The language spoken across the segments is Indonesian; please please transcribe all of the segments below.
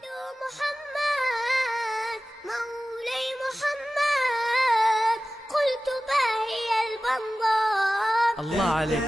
محمد مولاي محمد قلت باهي البنظار الله عليك.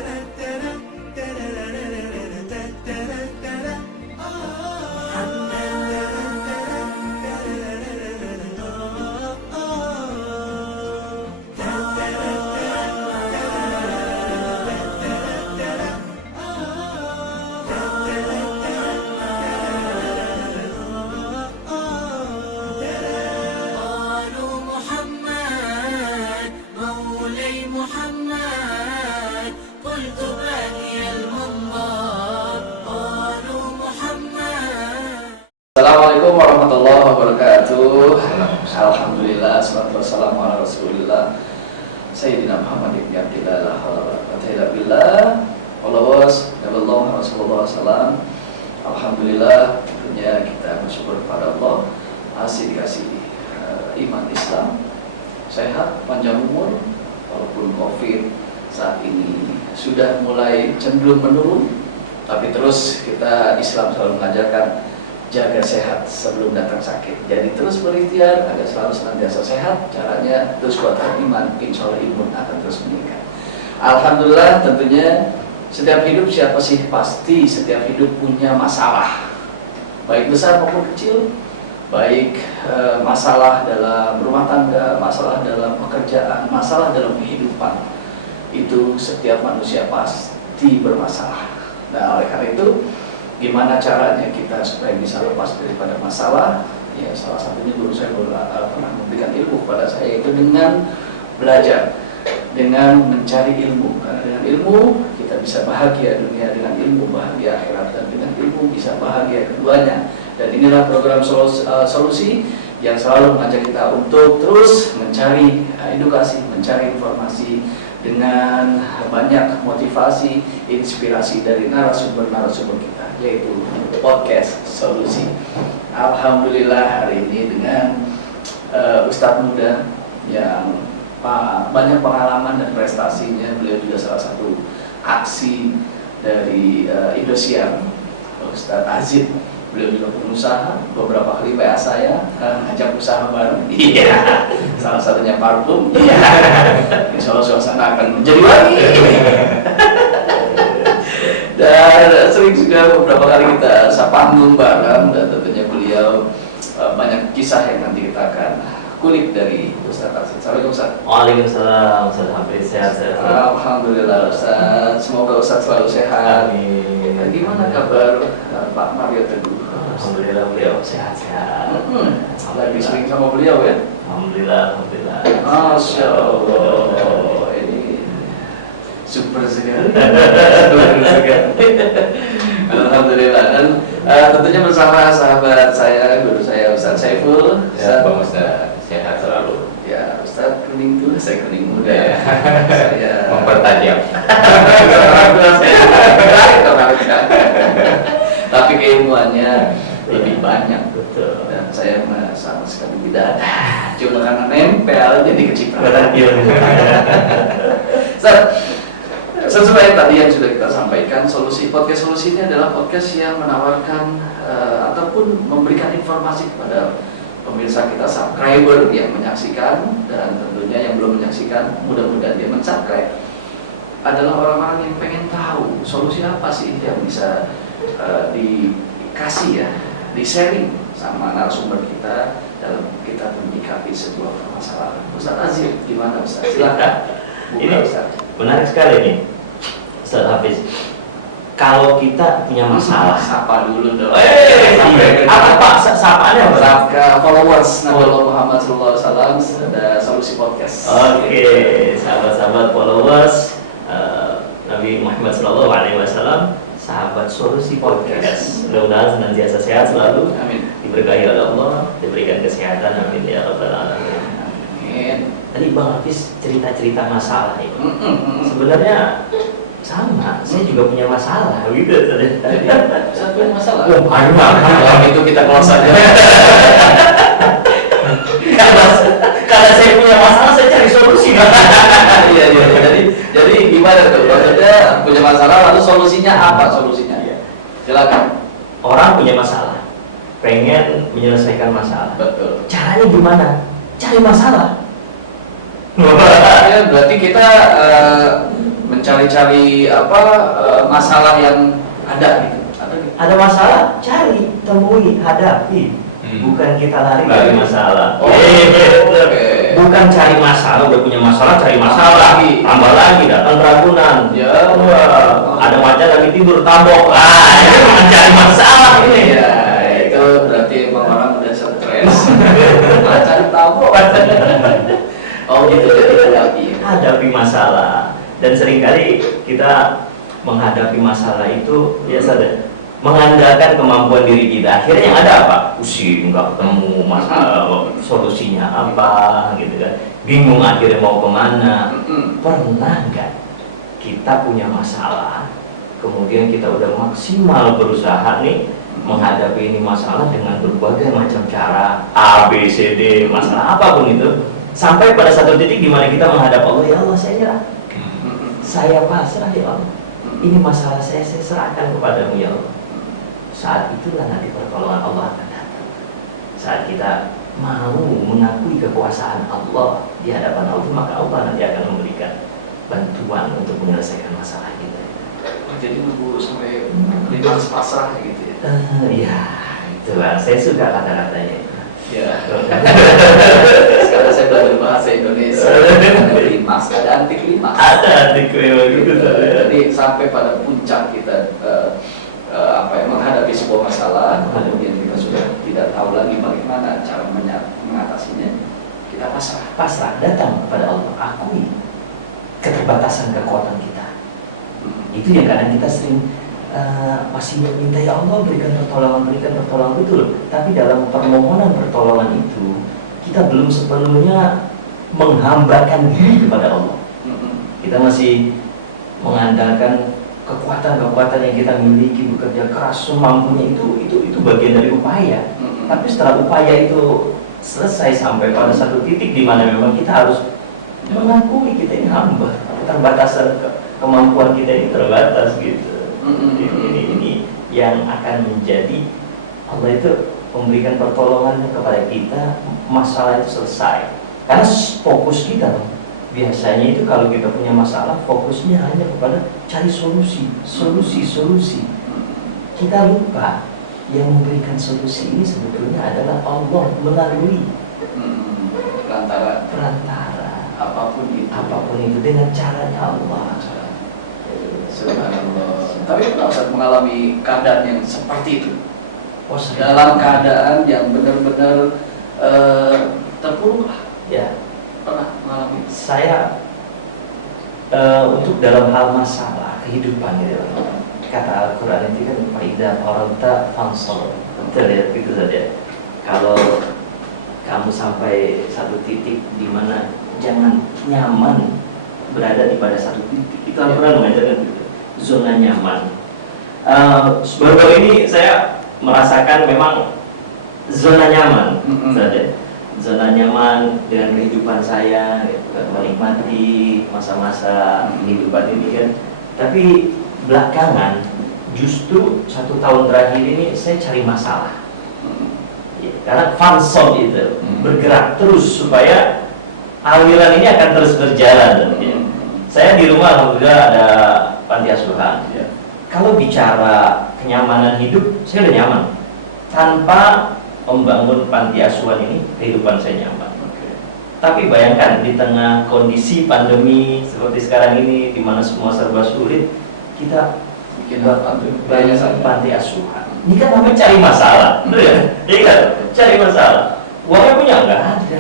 Assalamualaikum warahmatullahi wabarakatuh. Alhamdulillah, salatu wassalamu ala rasulillah Sayyidina Muhammad ibn Abdillah la hawla wa la quwwata illa billah. Followers Nabiullah Rasulullah SAW. Alhamdulillah, tentunya kita bersyukur kepada Allah masih dikasih iman Islam, sehat, panjang umur, walaupun COVID saat ini sudah mulai cenderung menurun, tapi terus kita Islam selalu mengajarkan jaga sehat sebelum datang sakit. Jadi terus berikhtiar agar selalu senantiasa sehat. Caranya terus kuatkan iman, insya Allah imun akan terus meningkat. Alhamdulillah, tentunya setiap hidup siapa sih pasti setiap hidup punya masalah, baik besar maupun kecil, baik masalah dalam rumah tangga, masalah dalam pekerjaan, masalah dalam kehidupan. Itu setiap manusia pasti bermasalah. Nah, oleh karena itu, gimana caranya kita supaya bisa lepas daripada masalah? Ya, salah satunya guru saya pernah memberikan ilmu kepada saya, itu dengan belajar, dengan mencari ilmu. Karena dengan ilmu kita bisa bahagia dunia, dengan ilmu bahagia akhirat, dan dengan ilmu bisa bahagia keduanya. Dan inilah program solusi yang selalu mengajak kita untuk terus mencari edukasi, mencari informasi dengan banyak motivasi, inspirasi dari narasumber-narasumber kita, yaitu podcast solusi. Alhamdulillah, hari ini dengan Ustadz muda yang banyak pengalaman dan prestasinya. Beliau juga salah satu aksi dari Indosiar, Ustadz Azid. Beliau juga pengusaha, beberapa kali PA saya ngajak usaha baru. Iya, salah satunya parfum. Iya, insya Allah suasana akan menjadi wangi. Dan sering juga beberapa kali kita panggung bareng, dan tentunya beliau banyak kisah yang nanti kita akan kulik dari Ustadz Azid. Assalamualaikum Ustadz. Waalaikumsalam, Ustadz Hafiz, sehat-sehat. Alhamdulillah Ustadz, semoga Ustadz selalu sehat. Amin. Gimana kabar Pak Mario Teguh? Alhamdulillah beliau sehat-sehat. Lagi sering sama beliau ya? Alhamdulillah. Masya Allah, ini super sekali. Alhamdulillah. Dan tentunya bersama sahabat saya, guru saya Ustadz Saiful. Ya, Bang Ustadz, sehat selalu. Ya, Ustadz kuning tua, saya kuning muda ya. Saya Mempertajam. Tapi keilmuannya lebih banyak. Betul. Dan saya sama sekali tidak ada, cuma karena nempel jadi kecipratan. Sesuai tadi yang sudah kita sampaikan, podcast solusi ini adalah podcast yang menawarkan ataupun memberikan informasi kepada pemirsa kita, subscriber yang menyaksikan, dan tentunya yang belum menyaksikan, mudah-mudahan dia men-subscribe. Adalah orang-orang yang pengen tahu solusi apa sih yang bisa dikasih ya, di-sharing sama narasumber kita dalam kita menyikapi sebuah permasalahan. Ustadz Azid, gimana Ustadz? Silakan. Ini menarik sekali nih, Ustadz Hafiz. Kalau kita punya masalah, sapa dulu dong. Apa Pak? Sapaannya apa? Sapa followers Nabiullah Muhammad SAW, ada solusi podcast. Oke, sahabat-sahabat followers Nabi Muhammad SAW, sahabat solusi podcast. Mudah-mudahan senantiasa sehat selalu. Amin. Diberkahi oleh Allah, diberikan kesehatan. Amin ya rabbal alamin. Amin. Tadi Bang Hafiz cerita-cerita masalah ini. Sebenarnya sama, saya juga punya masalah gitu. Jadi, saya punya masalah. Oh, banyak. Itu kita close saja. Karena saya punya masalah, saya cari solusi. Iya. Jadi gimana tuh? Maksudnya punya masalah, lalu solusinya apa? Solusinya? Silakan. Orang punya masalah, pengen menyelesaikan masalah. Betul. Caranya gimana? Cari masalah. Ya, berarti kita mencari-cari masalah yang ada gitu. Ada masalah, cari, temui, hadapi. Bukan kita lari dari masalah. Oke. Bukan cari masalah, udah punya masalah, cari masalah. Tambah lagi, datang Ragunan. Ya. Wah, ada macan lagi tidur, tabok. Ini mencari masalah ini. Ya, itu berarti emang orang udah stres. Macan tabok. Oh gitu, jadi hadapi masalah. Dan seringkali kita menghadapi masalah itu biasa deh, mengandalkan kemampuan diri kita. Akhirnya yang ada apa? Pusing, nggak ketemu masalah, solusinya apa gitu kan. Bingung akhirnya mau kemana. Pernah nggak kita punya masalah, kemudian kita udah maksimal berusaha nih menghadapi ini masalah dengan berbagai macam cara, A, B, C, D, masalah apapun itu, sampai pada satu titik di mana kita menghadap Allah, ya Allah saya nyerah, saya pasrah ya Allah, ini masalah saya serahkan kepadamu ya Allah. Saat itulah nanti pertolongan Allah akan datang. Saat kita mau mengakui kekuasaan Allah di hadapan Allah, maka Allah nanti akan memberikan bantuan untuk menyelesaikan masalah kita. Jadi nunggu sampai lima pasrah gitu ya. Ya, itulah. Saya suka kata-katanya. Ya. Sekarang saya belajar bahasa Indonesia. Ada limas, ada antik limas. Ada antik gitu. Jadi sampai pada puncak kita menghadapi sebuah masalah, kemudian kita sudah tidak tahu lagi bagaimana cara mengatasinya, kita pasrah datang kepada Allah, akui keterbatasan kekuatan kita. Itu yang kadang kita sering masih meminta, ya Allah berikan pertolongan itu loh. Tapi dalam permohonan pertolongan itu kita belum sepenuhnya menghambakan diri kepada Allah. Kita masih mengandalkan kekuatan yang kita miliki, bekerja keras semampunya, itu bagian dari upaya. Tapi setelah upaya itu selesai sampai pada satu titik di mana memang kita harus mengakui kita ini hamba, keterbatasan kemampuan kita ini terbatas gitu. Ini yang akan menjadi Allah itu memberikan pertolongan kepada kita, masalah itu selesai. Karena fokus kita biasanya itu kalau kita punya masalah, fokusnya hanya kepada cari solusi. Kita lupa yang memberikan solusi ini sebetulnya adalah Allah melalui perantara apapun itu dengan caranya Allah. Subhanallah. Tapi pernah Ustaz mengalami keadaan yang seperti itu? Sering. Dalam keadaan yang benar-benar terpuruk lah. Ya. Pernah mengalami? Saya untuk dalam hal masalah kehidupan gitu, kata Al-Quran itu kan faida faragta fansol, terlihat gitu saja. Kalau kamu sampai satu titik di mana jangan nyaman berada di pada satu titik, itu Al-Quran mengajarkan gitu, zona nyaman. Baru-baru ini saya merasakan memang zona nyaman saja. Zona nyaman dengan kehidupan saya, menikmati masa-masa kehidupan ini kan. Tapi belakangan justru 1 tahun terakhir ini saya cari masalah. Karena fansol itu bergerak terus supaya aliran ini akan terus berjalan. Saya di rumah alhamdulillah ada panti asuhan. Kalau bicara kenyamanan hidup, saya udah nyaman. Tanpa membangun panti asuhan ini, kehidupan saya nyaman. Tapi bayangkan di tengah kondisi pandemi seperti sekarang ini, di mana semua serba sulit, kita bikin panti asuhan. Ini kan namanya cari masalah, betul ya? Iya kan? Cari masalah. Uangnya punya nggak ada.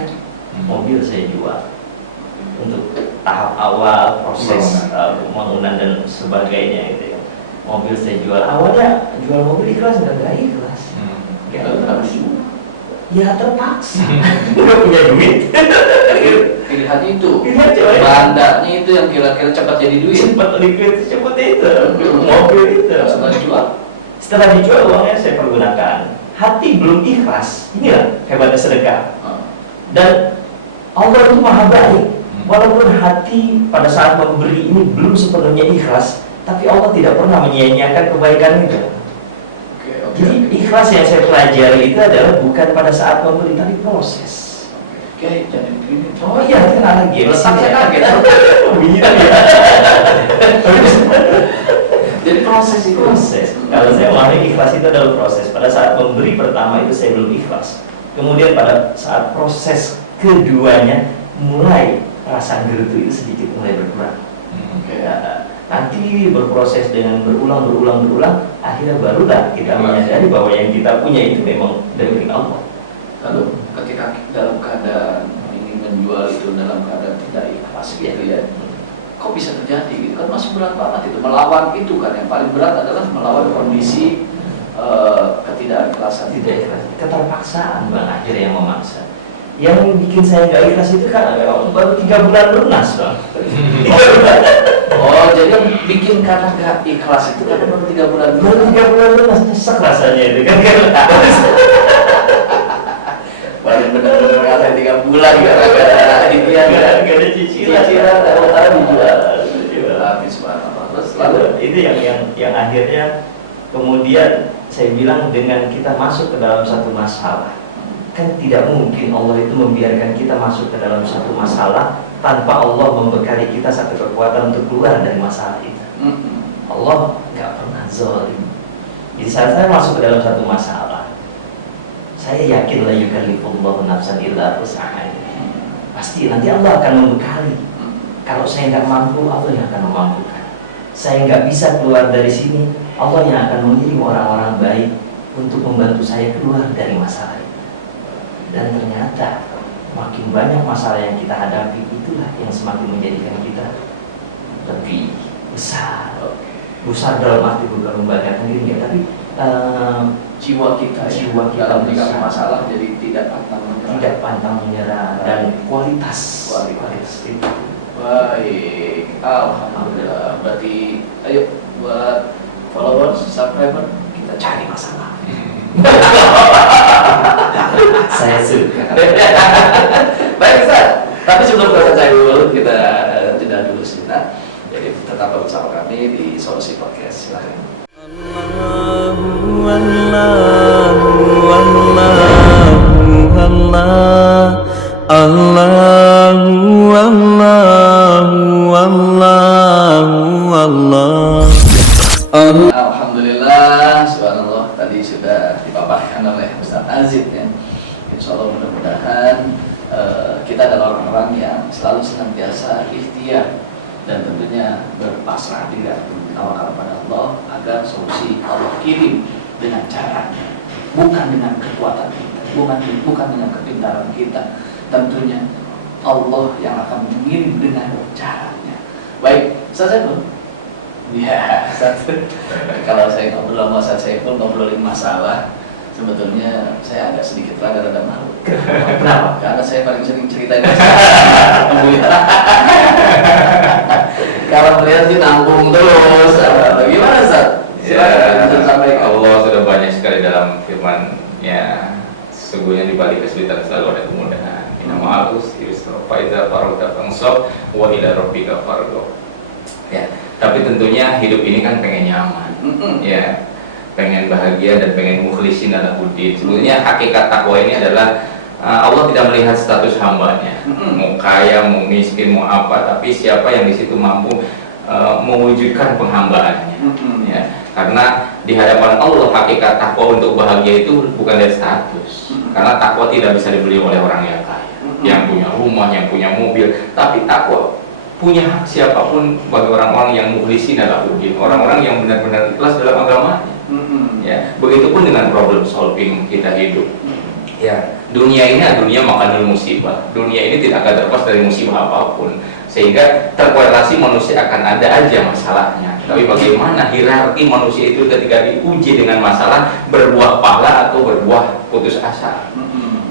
Mobil saya jual untuk tahap awal proses pembangunan dan sebagainya itu ya. Mobil saya jual. Awalnya jual mobil ikhlas nggak ikhlas. Ya terpaksa. Nggak punya duit. Pilihannya itu. Pilihan bandanya itu yang kira-kira cepat jadi duit. Cepat liquid, cepat itu. Mobil itu. Setelah dijual uangnya saya pergunakan. Hati belum ikhlas. Inilah hebatnya sedekah. Dan Allah itu maha baik. Walaupun hati pada saat memberi ini belum sepenuhnya ikhlas, tapi Allah tidak pernah menyia-nyiakan kebaikan itu. Jadi ikhlas yang saya pelajari itu adalah bukan pada saat memberi, tapi proses. Oke, jadi begini. Oh iya, itu kan lagi. Letaknya kaget. Begini ya. Jadi proses itu. Proses. Kalau saya memahami ikhlas itu adalah proses. Pada saat memberi pertama itu saya belum ikhlas. Kemudian pada saat proses keduanya mulai rasa gerutu itu sedikit mulai berkurang. Ya, nanti berproses dengan berulang, akhirnya barulah kita menyadari bahwa yang kita punya itu memang dari Allah. Lalu ketika dalam keadaan ingin menjual itu dalam keadaan tidak ikhlas gitu ya, kok bisa terjadi gitu kan, masih berat banget itu melawan itu kan, yang paling berat adalah melawan kondisi ketidakikhlasan. Tidak ikhlas, keterpaksaan Bang, akhirnya yang memaksa. Yang bikin saya nggak ikhlas itu karena memang baru 3 bulan lunas Bang. Oh, jadi yang bikin karena nggak ikhlas itu karena baru 3 bulan lunas. Baru 3 bulan lunas, nyesek rasanya itu kan. Paling benar-benar kata 3 bulan gara-gara itu ya, gak ada cicilan dijual. Habis subhanallah. Terus lalu itu yang akhirnya kemudian saya bilang dengan kita masuk ke dalam satu masalah, kan tidak mungkin Allah itu membiarkan kita masuk ke dalam satu masalah tanpa Allah membekali kita satu kekuatan untuk keluar dari masalah itu. Allah nggak pernah zalim. Jadi saat saya masuk ke dalam satu masalah, saya yakin la yukallifullahu nafsan illa wus'aha. Pasti nanti Allah akan membekali. Kalau saya nggak mampu, Allah yang akan memampukan. Saya nggak bisa keluar dari sini, Allah yang akan mengirim orang-orang baik untuk membantu saya keluar dari masalah itu. Dan ternyata makin banyak masalah yang kita hadapi, itulah yang semakin menjadikan kita lebih besar. Besar dalam arti bukan membanggakan diri, tapi jiwa kita dalam tingkat masalah jadi tidak pantang menyerah, dan kualitas itu. Baik, alhamdulillah. Berarti ayo buat followers, subscriber, kita cari masalah. Saya suka. Baik Ustaz, tapi sebelum kita cari dulu, kita jeda dulu sebentar. Jadi tetap bersama kami di Solusi Podcast. Silahkan. Alhamdulillah, subhanallah, tadi sudah dipaparkan oleh Ustaz Azid ya. Insya Allah mudah-mudahan kita adalah orang-orang yang selalu senantiasa ikhtiar dan tentunya berpasrah diri atau tawakal pada Allah agar solusi Allah kirim dengan caranya, bukan dengan kekuatan kita, bukan dengan kepintaran kita. Tentunya Allah yang akan mengirim dengan caranya. Baik, Ustaz Saiful. Ya, kalau saya ngobrol sama Ustaz Saiful ngobrolin masalah, sebetulnya saya agak sedikit rada-rada malu. Kenapa? Karena saya paling sering ceritain kalau melihat sih nanggung terus. Gimana Ustaz? Ya, Allah sudah banyak sekali dalam firman-Nya. Sesungguhnya di balik kesulitan selalu ada kemudahan. Inna ma'al usri yusra, fa idza faragta fansab wa ila rabbika farghab. Ya, tapi tentunya hidup ini kan pengen nyaman. Ya, pengen bahagia dan pengen mukhlisin ala huddin. Sebenarnya hakikat takwa ini adalah Allah tidak melihat status hambanya, mau kaya, mau miskin, mau apa, tapi siapa yang di situ mampu mewujudkan penghambaannya. Ya, karena di hadapan Allah hakikat takwa untuk bahagia itu bukan dari status, karena takwa tidak bisa dibeli oleh orang yang kaya, yang punya rumah, yang punya mobil, tapi takwa punya hak siapapun bagi orang-orang yang mukhlisin ala huddin, orang-orang yang benar-benar ikhlas dalam agamanya. Ya, begitupun dengan problem solving kita hidup. Ya, dunia ini adalah dunia makanul musibah. Dunia ini tidak akan terlepas dari musibah apapun, sehingga terkorelasi manusia akan ada aja masalahnya. Tapi bagaimana hierarki manusia itu ketika diuji dengan masalah berbuah pahala atau berbuah putus asa.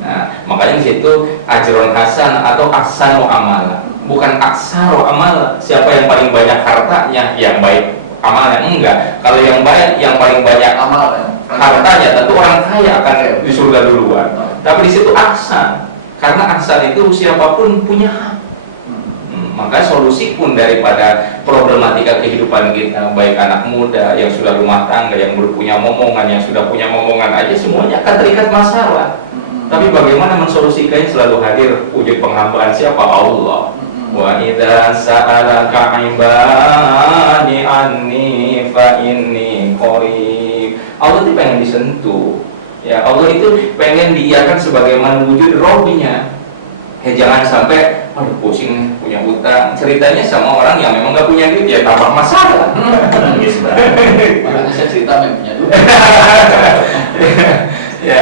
Nah, makanya di situ ajron hasan atau ahsanu amala, bukan aksaro amala. Siapa yang paling banyak hartanya yang baik amalnya, enggak. Kalau yang baik, yang paling banyak amal hartanya, tentu orang kaya akan di surga duluan. Tapi di situ ahsan, karena ahsan itu siapapun punya hak. Maka solusi pun daripada problematika kehidupan kita, baik anak muda yang sudah rumah tangga, yang belum punya momongan, yang sudah punya momongan aja, semuanya akan terikat masalah. Tapi bagaimana mensolusikannya? Selalu hadir wujud penghambaan siapa? Allah. Wa idza sa'alaka ibadi anni fa inni qarib. Allah itu pengen disentuh. Ya, Allah itu pengen diiakan sebagaimana wujud Robbinya. Jangan sampai aduh pusing nih, punya utang. Ceritanya sama orang yang memang nggak punya duit, ya tambah masalah. Makanya saya cerita memang punya duit. Ya,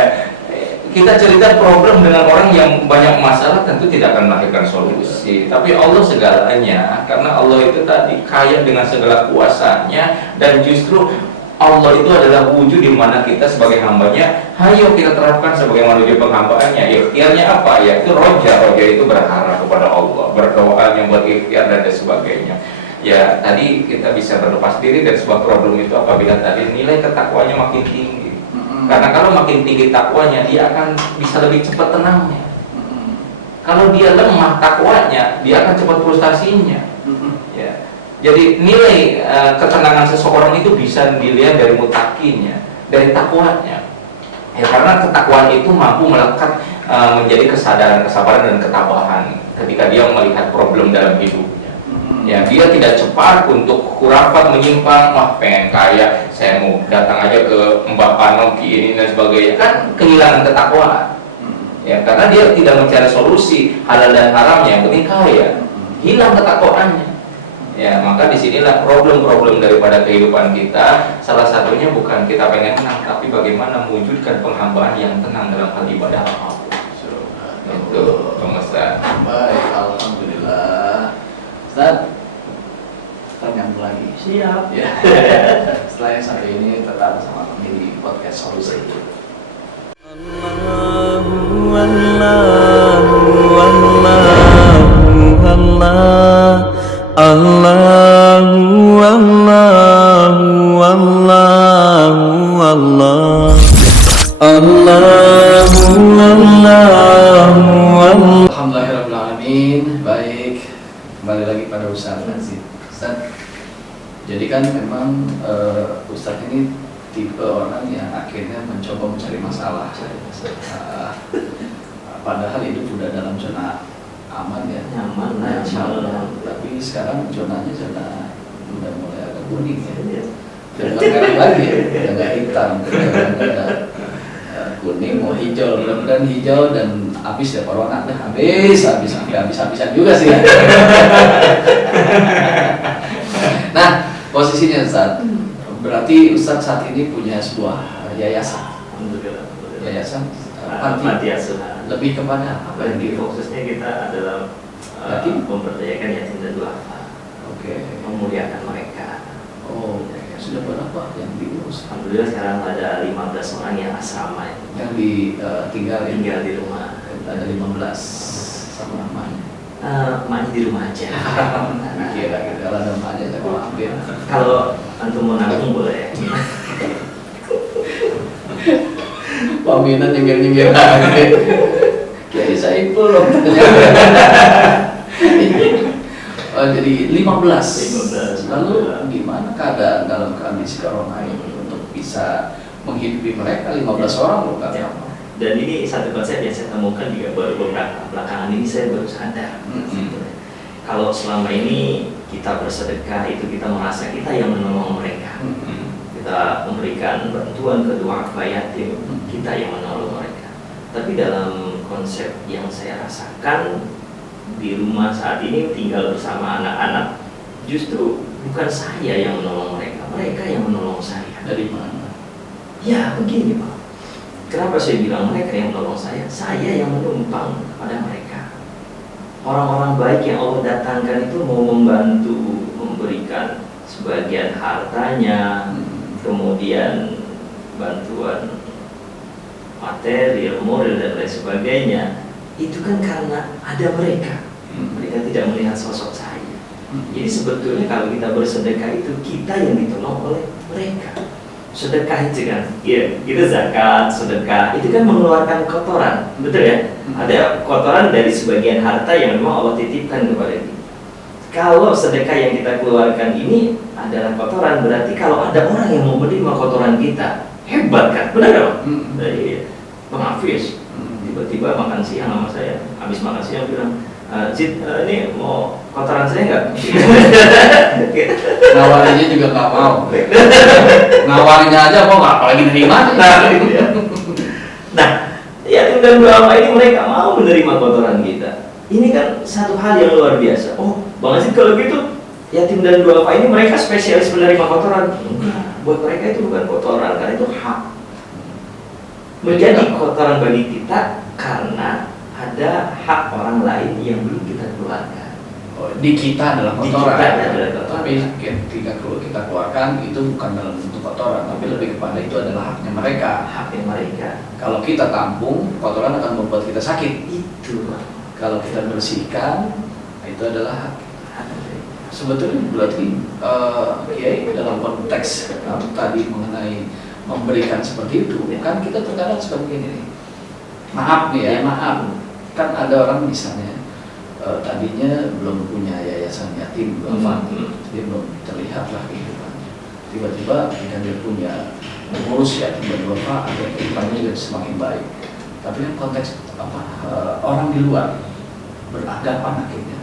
kita cerita problem dengan orang yang banyak masalah tentu tidak akan melahirkan solusi. Tapi Allah segalanya, karena Allah itu tadi kaya dengan segala kuasanya, dan justru Allah itu adalah wujud di mana kita sebagai hambanya, ayo kita terapkan sebagai wujud penghambaannya. Ikhtiarnya apa? Ya itu roja itu berharap kepada Allah, berdoa yang buat ikhtiar dan sebagainya. Ya tadi kita bisa berlepas diri dari sebuah problem itu apabila tadi nilai ketakwanya makin tinggi. Karena kalau makin tinggi takwanya, dia akan bisa lebih cepat tenangnya. Kalau dia lemah takwanya, dia akan cepat frustasinya. Ya. Jadi nilai ketenangan seseorang itu bisa dilihat dari mutakinya, dari takwanya. Ya, karena ketakwaan itu mampu melekat menjadi kesadaran, kesabaran dan ketabahan ketika dia melihat problem dalam hidupnya. Ya, dia tidak cepat untuk khurafat menyimpang, wah pengen kaya, saya mau datang aja ke Mbak Panoki ini dan sebagainya. Kan kehilangan ketakwaan. Ya, karena dia tidak mencari solusi halal dan haramnya, yang penting kaya. Hilang ketakwaannya. Ya, maka disinilah problem-problem daripada kehidupan kita. Salah satunya bukan kita pengen tenang, tapi bagaimana mewujudkan penghambaan yang tenang dalam hal ibadah Allah. Itu, Ustaz. Baik, alhamdulillah. Ustaz, kita nyambung lagi. Siap. Ya. Setelah yang satu ini tetap bersama kami di podcast Solusi. Allahu Allahu Allahu Allah. Allahu Allahu Allahu Allah. Allahu Allahu. Alhamdulillahirrahmanirrahim. Baik, kembali lagi pada Ustaz Nazid. Ustaz, jadi kan memang Ustaz ini tipe orang yang akhirnya mencoba mencari masalah. Padahal hidup sudah dalam zona aman ya, Nyaman, insya Allah. nyaman. Tapi sekarang zonanya zona udah mulai agak kuning ya. Udah nggak merah lagi ya, udah nggak hitam, udah kuning mau hijau, mudah-mudahan hijau dan habis ya corona, dah habis-habisan juga sih. Nah, posisinya Ustaz, berarti Ustaz saat ini punya sebuah yayasan. Yayasan Panti Asuhan. lebih kepada apa yang Bagi fokusnya kita adalah memperdayakan yatim dan duafa, memuliakan mereka. Oh, sudah berapa yang diurus? Alhamdulillah sekarang ada 15 orang yang asrama Yang tinggal di rumah. ada 15 sama namanya. Maknya di rumah aja. Kira kalau ada namanya saya mau ambil. Kalau antum mau nanggung boleh. Paminan nyengir lagi. Kiai Saiful loh. Oh, jadi 15. Lalu gimana keadaan dalam kondisi corona ini untuk bisa menghidupi mereka 15 orang loh kan? Ya. Dan ini satu konsep yang saya temukan juga baru beberapa belakangan ini saya baru sadar. Kalau selama ini kita bersedekah itu kita merasa kita yang menolong mereka. Kita memberikan bantuan ke duafa yatim, kita yang menolong mereka. Tapi dalam konsep yang saya rasakan di rumah saat ini tinggal bersama anak-anak, justru bukan saya yang menolong mereka yang menolong saya. Dari mana? Ya begini Pak, kenapa saya bilang mereka yang menolong saya yang menumpang pada mereka. Orang-orang baik yang Allah datangkan itu mau membantu, memberikan sebagian hartanya, kemudian bantuan material, moral dan lain sebagainya. Itu kan karena ada mereka. Mereka tidak melihat sosok saya. Jadi sebetulnya kalau kita bersedekah itu kita yang ditolong oleh mereka. Sedekah itu kan, ya, kita zakat, sedekah itu kan mengeluarkan kotoran, betul ya? Ada kotoran dari sebagian harta yang memang Allah titipkan kepada kita. kalau sedekah yang kita keluarkan ini adalah kotoran, berarti kalau ada orang yang mau menerima kotoran kita, hebat kan? Benar nggak, Bang? Dari Bang Hafiz, tiba-tiba makan siang sama saya, habis makan siang bilang, Cid, ini mau kotoran saya nggak? Nawarinnya juga nggak mau. Nawarinnya aja mau nggak, apalagi nerima. Nah, yatim dan duafa ini mereka mau menerima kotoran kita. Ini kan satu hal yang luar biasa. Oh, Bang Aziz, kalau gitu yatim dan duafa ini mereka spesialis menerima kotoran. Enggak, buat mereka itu bukan kotoran, karena itu hak. Menjadi kotoran bagi kita karena ada hak orang lain yang belum kita keluarkan. Oh, di kita adalah Di kotoran. kita adalah kotoran. Tapi ketika kita keluarkan itu bukan dalam bentuk kotoran, tapi lebih kepada itu adalah haknya mereka. Haknya mereka. Kalau kita tampung, kotoran akan membuat kita sakit. Itu Kalau kita bersihkan, itu adalah hak mereka. sebetulnya berarti Kiai dalam konteks tadi mengenai memberikan seperti itu, kan kita terkadang suka begini nih. Maaf nih ya, maaf. Kan ada orang misalnya tadinya belum punya yayasan yatim duafa, dia belum terlihat lah kehidupannya. Tiba-tiba ketika dia punya mengurus yatim duafa, ada kehidupannya juga semakin baik. Tapi kan konteks orang di luar beranggapan akhirnya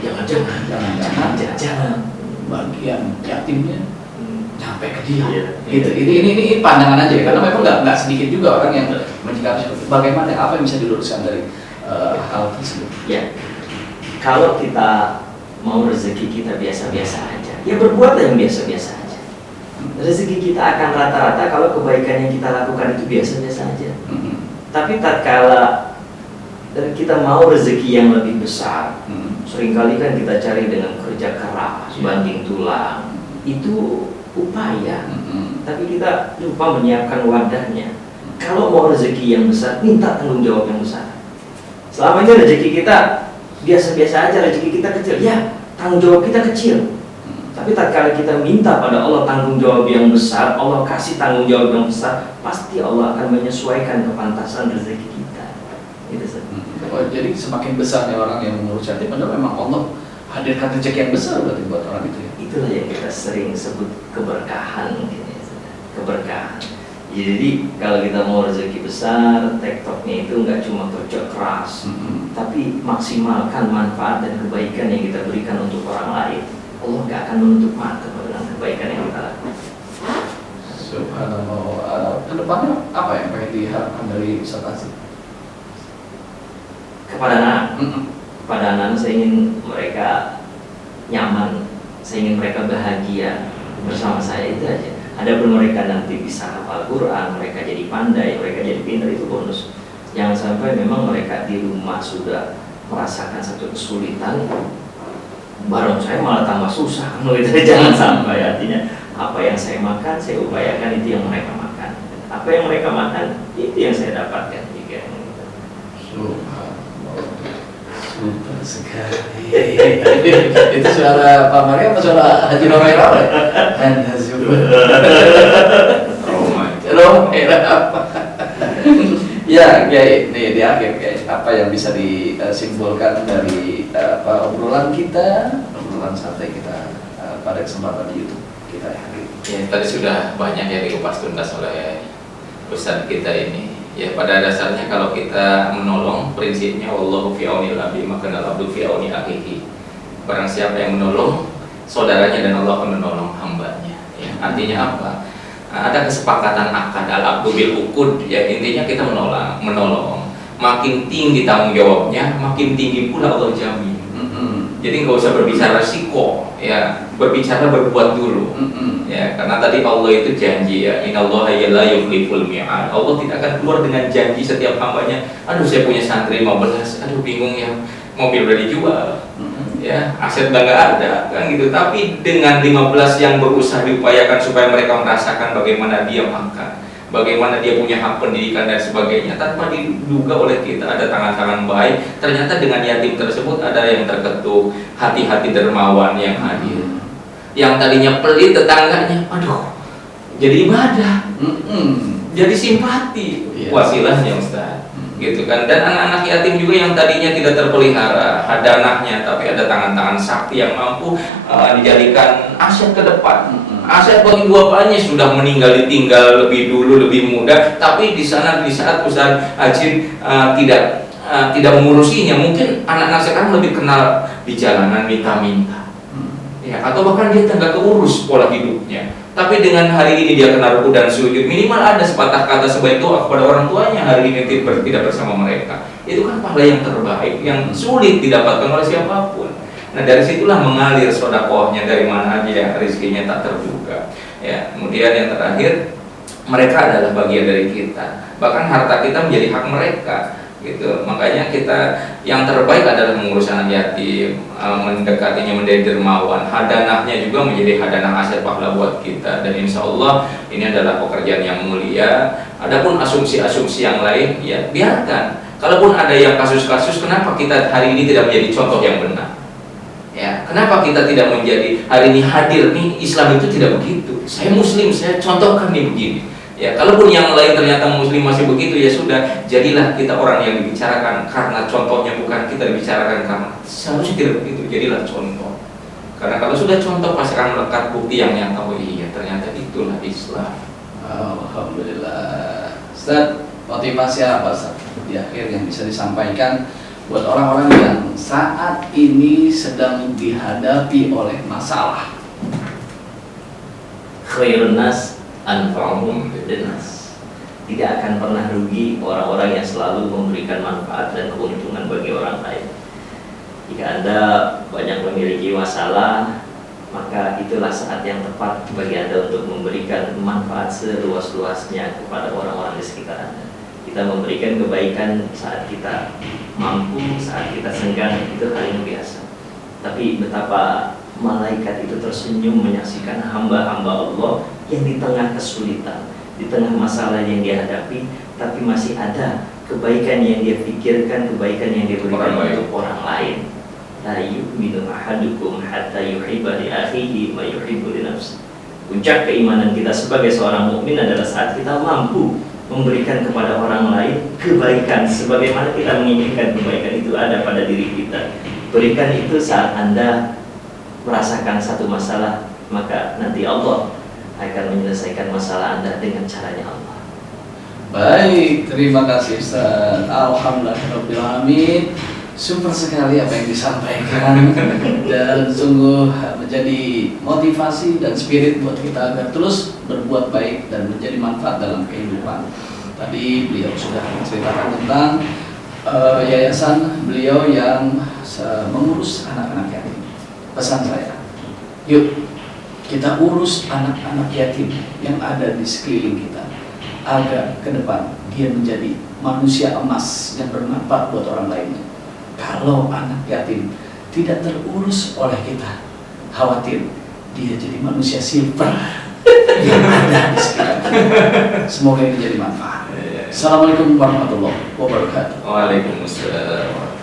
jangan-jangan bagian yatimnya nyampe ke dia. Gitu. Ini pandangan aja, karena memang nggak sedikit juga orang yang menyikapi seperti itu. Bagaimana, apa yang bisa diluruskan dari hal tersebut? Ya, kalau kita mau rezeki kita biasa-biasa aja, ya berbuatlah yang biasa-biasa aja. Rezeki kita akan rata-rata kalau kebaikan yang kita lakukan itu biasa-biasa aja. Tapi tatkala kita mau rezeki yang lebih besar, seringkali kan kita cari dengan kerja keras, banting tulang, itu upaya. Tapi kita lupa menyiapkan wadahnya. Kalau mau rezeki yang besar, minta tanggung jawab yang besar. Selama ini rezeki kita biasa-biasa aja, rezeki kita kecil, ya tanggung jawab kita kecil. Tapi tatkala kita minta pada Allah tanggung jawab yang besar, Allah kasih tanggung jawab yang besar, pasti Allah akan menyesuaikan kepantasan rezeki kita. Gitu sih. Oh, jadi semakin besarnya orang yang mengurus yatim, padahal memang Allah hadirkan rezeki yang besar berarti buat orang itu ya. Itulah yang kita sering sebut keberkahan mungkin ya, keberkahan. Jadi kalau kita mau rezeki besar, tektoknya itu nggak cuma kerja keras, tapi maksimalkan manfaat dan kebaikan yang kita berikan untuk orang lain. Allah nggak akan menutup mata dengan kebaikan yang kita lakukan. Subhanallah. Kedepannya apa yang pengen diharapkan dari Ustaz Aziz? Kepada anak saya ingin mereka nyaman, saya ingin mereka bahagia bersama saya, itu aja. Adapun mereka nanti bisa hafal Quran, mereka jadi pandai, mereka jadi pintar, itu bonus. Jangan sampai memang mereka di rumah sudah merasakan satu kesulitan, barang saya malah tambah susah. Jangan sampai, artinya apa yang saya makan, saya upayakan itu yang mereka makan. Apa yang mereka makan, itu yang saya dapatkan. Super sekali. Itu suara Pak Maria atau suara Haji Nomaira? Anda super. Nomaira apa? Ya, Kiai, nih di akhir Kiai, apa yang bisa disimpulkan dari obrolan kita, obrolan santai kita pada kesempatan di YouTube kita hari ini? Ya, tadi sudah banyak yang dikupas tuntas oleh Ustaz kita ini. Ya, pada dasarnya kalau kita menolong, prinsipnya wallahu fi aunil abdi maka al-abdu fi auni akhihi. Barang siapa yang menolong saudaranya, dan Allah akan menolong hambanya. Ya, artinya apa? Ada kesepakatan akad al-abdu bil uqud. Ya, intinya kita menolong. Makin tinggi tanggung jawabnya, makin tinggi pula Allah jamin. Jadi nggak usah berbicara resiko, ya berbicara berbuat dulu. Ya, karena tadi Allah itu janji ya, innallaha la yukhliful mi'ad. Allah tidak akan keluar dengan janji setiap hambanya. Aduh, saya punya santri 15, aduh bingung ya, mobil udah dijual, ya aset udah nggak ada, kan gitu. Tapi dengan 15 yang berusaha diupayakan supaya mereka merasakan bagaimana dia makan, bagaimana dia punya hak pendidikan dan sebagainya, tanpa diduga oleh kita ada tangan-tangan baik. Ternyata dengan yatim tersebut ada yang terketuk, hati-hati dermawan yang hadir. Yang tadinya pelit tetangganya, aduh, jadi ibadah, jadi simpati, wasilahnya Ustaz. gitu kan. Dan anak-anak yatim juga yang tadinya tidak terpelihara, ada anaknya tapi ada tangan-tangan sakti yang mampu dijadikan aset ke depan. Aset bagi bapaknya sudah meninggal, ditinggal lebih dulu, lebih muda, tapi di sana di saat Ustaz Ajin tidak mengurusinya, mungkin anak-anak sekarang lebih kenal di jalanan minta-minta, ya, atau bahkan dia tidak keurus pola hidupnya. Tapi dengan hari ini dia kena ruku dan sujud, minimal ada sepatah kata sebaik doa kepada orang tuanya hari ini tidak bersama mereka. Itu kan pahala yang terbaik, yang sulit didapatkan oleh siapapun. Nah dari situlah mengalir sedekahnya, dari mana aja yang rezekinya tak terduga. Ya, kemudian yang terakhir, mereka adalah bagian dari kita. Bahkan harta kita menjadi hak mereka. Gitu. Makanya kita yang terbaik adalah mengurus anak yatim, mendekatinya menjadi dermawan, hadanahnya juga menjadi hadanah aset pahala buat kita. Dan insya Allah ini adalah pekerjaan yang mulia. Adapun asumsi-asumsi yang lain, ya biarkan. Kalaupun ada yang kasus-kasus, kenapa kita hari ini tidak menjadi contoh yang benar? Ya, kenapa kita tidak menjadi hari ini hadir nih? Islam itu tidak begitu. Saya Muslim, saya contohkan nih begini. Ya, kalaupun yang lain ternyata Muslim masih begitu, ya sudah, jadilah kita orang yang dibicarakan karena contohnya, bukan kita dibicarakan karena seharusnya tidak begitu. Jadilah contoh. Karena kalau sudah contoh pasti akan melekat bukti yang nyata. Oh iya, ternyata itulah Islam. Alhamdulillah. Ustaz, motivasi apa Ustaz di akhir yang bisa disampaikan buat orang-orang yang saat ini sedang dihadapi oleh masalah? Khairun nas anfa'uhum linnas. Tidak akan pernah rugi orang-orang yang selalu memberikan manfaat dan keuntungan bagi orang lain. Jika Anda banyak memiliki masalah, maka itulah saat yang tepat bagi Anda untuk memberikan manfaat seluas-luasnya kepada orang-orang di sekitar Anda. Kita memberikan kebaikan saat kita mampu, saat kita senggang, itu hal yang biasa. Tapi betapa malaikat itu tersenyum menyaksikan hamba-hamba Allah yang di tengah kesulitan, di tengah masalah yang dia hadapi, tapi masih ada kebaikan yang dia pikirkan, kebaikan yang dia berikan untuk orang lain. La yu'minu ahadukum hatta yuhibba li akhihi ma yuhibbu li nafsihi. Puncak keimanan kita sebagai seorang mukmin adalah saat kita mampu memberikan kepada orang lain kebaikan sebagaimana kita menginginkan kebaikan itu ada pada diri kita. Berikan itu saat Anda merasakan satu masalah, maka nanti Allah akan menyelesaikan masalah Anda dengan caranya Allah. Baik, terima kasih Ustaz. Alhamdulillahirrahmanirrahim. Super sekali apa yang disampaikan dan sungguh menjadi motivasi dan spirit buat kita agar terus berbuat baik dan menjadi manfaat dalam kehidupan. Tadi beliau sudah menceritakan tentang yayasan beliau yang mengurus anak-anak yatim. Pesan saya, yuk kita urus anak-anak yatim yang ada di sekeliling kita agar ke depan dia menjadi manusia emas yang bermanfaat buat orang lainnya. Kalau anak yatim tidak terurus oleh kita, khawatir dia jadi manusia silver yang ada di sekitar kita. Semoga ini jadi manfaat. Assalamualaikum warahmatullahi wabarakatuh. Waalaikumsalam.